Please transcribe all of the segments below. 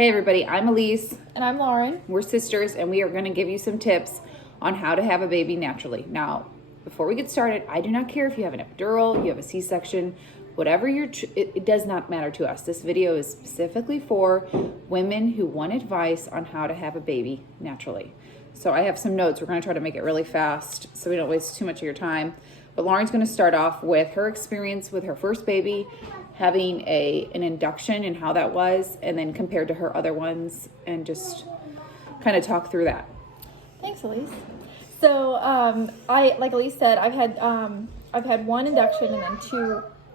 Hey everybody, I'm Elise. And I'm Lauren. We're sisters and we are going to give you some tips on how to have a baby naturally. Now, before we get started, I do not care if you have an epidural, you have a C-section, whatever it does not matter to us. This video is specifically for women who want advice on how to have a baby naturally. So I have some notes. We're going to try to make it really fast so we don't waste too much of your time. But Lauren's going to start off with her experience with her first baby, having an induction and how that was, and then compared to her other ones, and just kind of talk through that. Thanks, Elise. So, like Elise said, I've had one induction and then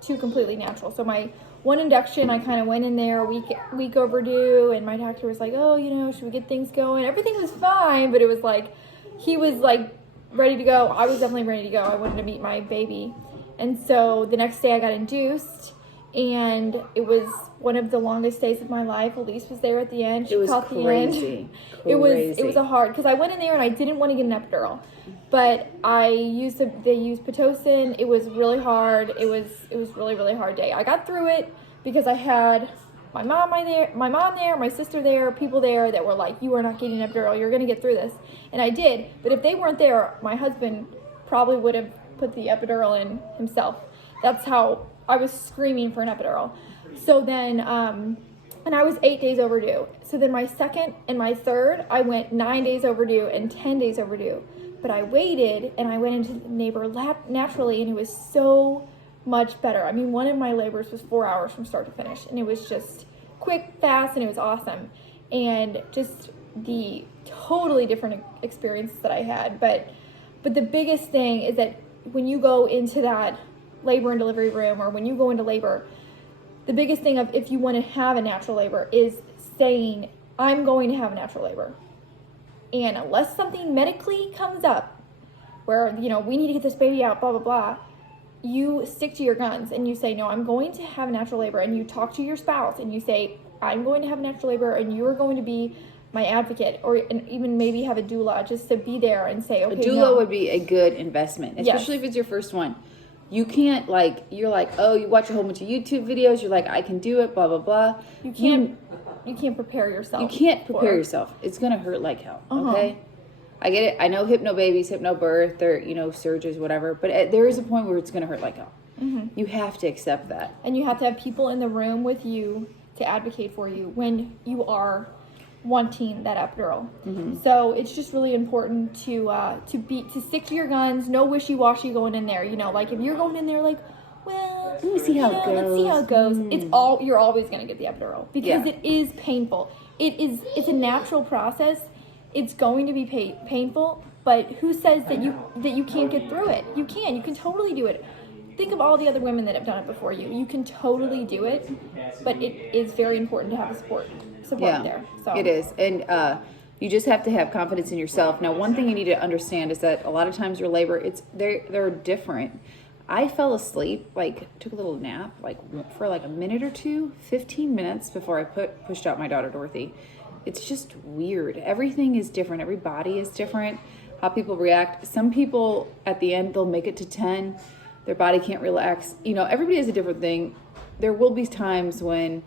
two completely natural. So my one induction, I kind of went in there a week overdue, and my doctor was like, "Oh, should we get things going?" Everything was fine, but it was like he was like ready to go. I was definitely ready to go. I wanted to meet my baby, and so the next day I got induced. And it was one of the longest days of my life. Elise was there at the end. She caught the end. It was a hard, because I went in there and I didn't want to get an epidural, but they used Pitocin. It was really hard. It was really, really hard day. I got through it because I had my mom there, my sister there, people there that were like, "You are not getting an epidural. You're going to get through this." And I did. But if they weren't there, my husband probably would have put the epidural in himself. That's how I was screaming for an epidural. So then, and I was 8 days overdue. So then my second and my third, I went 9 days overdue and 10 days overdue. But I waited and I went into labor naturally, and it was so much better. I mean, one of my labors was 4 hours from start to finish, and it was just quick, fast, and it was awesome. And just the totally different experiences that I had. But the biggest thing is that when you go into that labor and delivery room, or when you go into labor, the biggest thing of if you want to have a natural labor is saying, "I'm going to have a natural labor." And unless something medically comes up where, we need to get this baby out, blah, blah, blah, you stick to your guns and you say, "No, I'm going to have a natural labor." And you talk to your spouse and you say, "I'm going to have a natural labor and you're going to be my advocate," and even maybe have a doula just to be there and say, "Okay, a doula would be a good investment, especially if it's your first one. You can't you're like, oh, you watch a whole bunch of YouTube videos, you're like, I can do it, blah, blah, blah. You can't prepare yourself. You can't prepare yourself. It's going to hurt like hell, okay? I get it. I know hypnobabies, hypnobirth, or, surges, whatever, but there is a point where it's going to hurt like hell. Mm-hmm. You have to accept that. And you have to have people in the room with you to advocate for you when you are wanting that epidural. Mm-hmm. So it's just really important to stick to your guns. No wishy-washy going in there. Like if you're going in there like, well, let me see how it goes. Let's see how it goes. You're always going to get the epidural because it is painful. It's a natural process. It's going to be painful, but who says that you can't get through it? You can totally do it. Think of all the other women that have done it before you. You can totally do it, but it is very important to have a support there. So it is, and you just have to have confidence in yourself. Now, one thing you need to understand is that a lot of times your labor, they're different. I fell asleep, took a little nap, for a minute or two, 15 minutes before I pushed out my daughter Dorothy. It's just weird. Everything is different. Every body is different. How people react. Some people at the end they'll make it to 10. Their body can't relax. Everybody has a different thing. There will be times when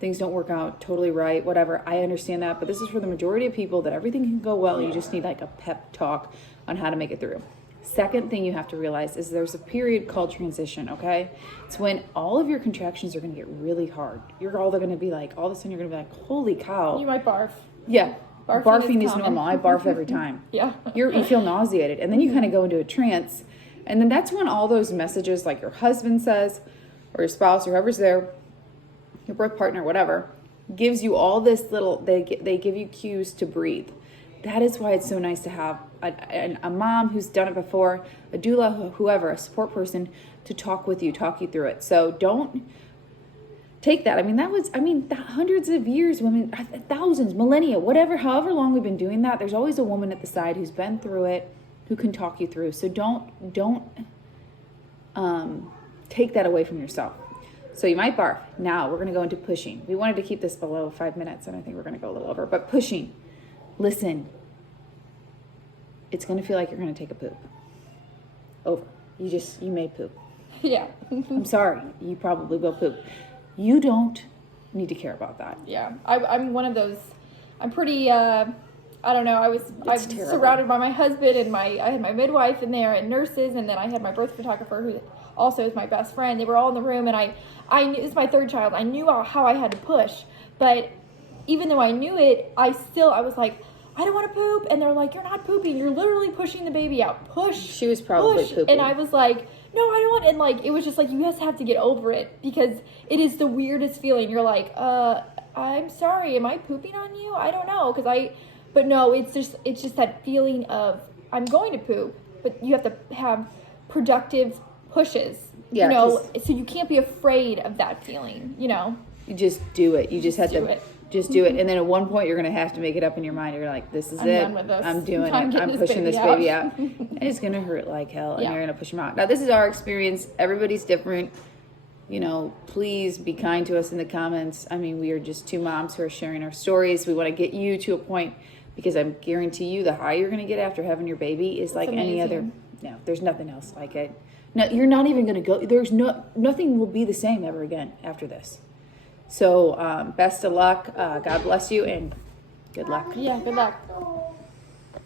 things don't work out totally right, whatever. I understand that, but this is for the majority of people that everything can go well. You just need a pep talk on how to make it through. Second thing you have to realize is there's a period called transition, okay? It's when all of your contractions are going to get really hard. You're all going to be all of a sudden you're going to be like, holy cow. You might barf. Yeah. Barfing is normal. I barf every time. Yeah. You feel nauseated. And then you kind of go into a trance. And then that's when all those messages like your husband says, or your spouse, or whoever's there, your birth partner, whatever, gives you all this they give you cues to breathe. That is why it's so nice to have a mom who's done it before, a doula, whoever, a support person to talk you through it. So don't take that. Hundreds of years, women, thousands, millennia, however long we've been doing that, there's always a woman at the side who's been through it, who can talk you through. So don't take that away from yourself. So you might barf. Now we're going to go into pushing. We wanted to keep this below 5 minutes, and I think we're going to go a little over. But pushing, listen, it's going to feel like you're going to take a poop. Over. You may poop. Yeah. I'm sorry. You probably will poop. You don't need to care about that. Yeah, I'm one of those. I'm pretty. I don't know. I'm terrible. surrounded by my husband and I had my midwife in there and nurses, and then I had my birth photographer who also is my best friend. They were all in the room, and I knew it's my third child. I knew how I had to push, but even though I knew it, I was like, I don't want to poop, and they're like, you're not pooping. You're literally pushing the baby out. Push. She was probably push. pooping, and I was like, no, I don't want. And like, it was just like, you guys have to get over it because it is the weirdest feeling. You're like, I'm sorry, am I pooping on you? I don't know, but no, it's just that feeling of I'm going to poop, but you have to have productive pushes, Yeah, so you can't be afraid of that feeling, You just do it. You just have do to it. just do it. And then at one point, you're going to have to make it up in your mind. You're like, this is I'm it. done with this. I'm doing I'm it. getting I'm this pushing baby this out. baby out. And it's going to hurt like hell. And Yeah. you're going to push them out. Now, this is our experience. Everybody's different. Please be kind to us in the comments. I mean, we are just two moms who are sharing our stories. We want to get you to a point, because I guarantee you the high you're going to get after having your baby is like any other. No, there's nothing else like it. No, you're not even going to go. Nothing will be the same ever again after this. So best of luck. God bless you and good luck. Yeah, good luck.